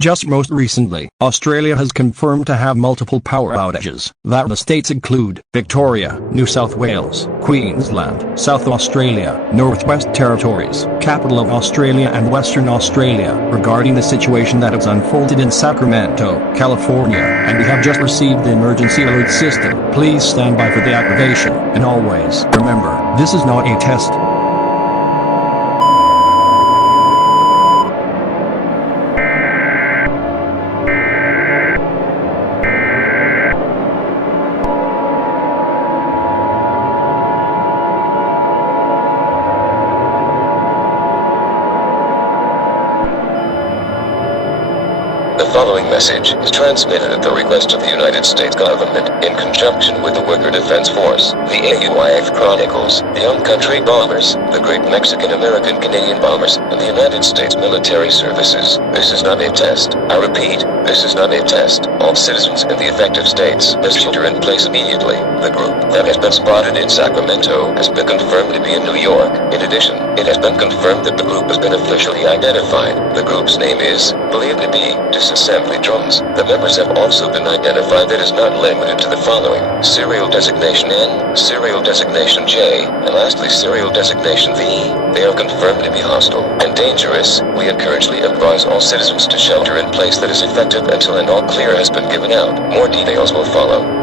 Just most recently, Australia has confirmed to have multiple power outages. That the states include Victoria, New South Wales, Queensland, South Australia, Northwest Territories, Capital of Australia and Western Australia. Regarding the situation that has unfolded in Sacramento, California, and we have just received the emergency alert system. Please stand by for the activation, and always remember, this is not a test. The following message is transmitted at the request of the United States government in conjunction with the Worker Defense Force, the AUIF Chronicles, the Young Country Bombers, the Great Mexican-American Canadian Bombers, and the United States Military Services. This is not a test. I repeat, this is not a test. All citizens in the affected states must shelter in place immediately. The group that has been spotted in Sacramento has been confirmed to be in New York. In addition, it has been confirmed that the group has been officially identified. The group's name is believed to be Disassembly Drones. The members have also been identified that is not limited to the following: Serial Designation N, Serial Designation J, and lastly Serial Designation V. They are confirmed to be hostile and dangerous. We encouragely advise all citizens to shelter in place that is effective until an all clear has been given out. More details will follow.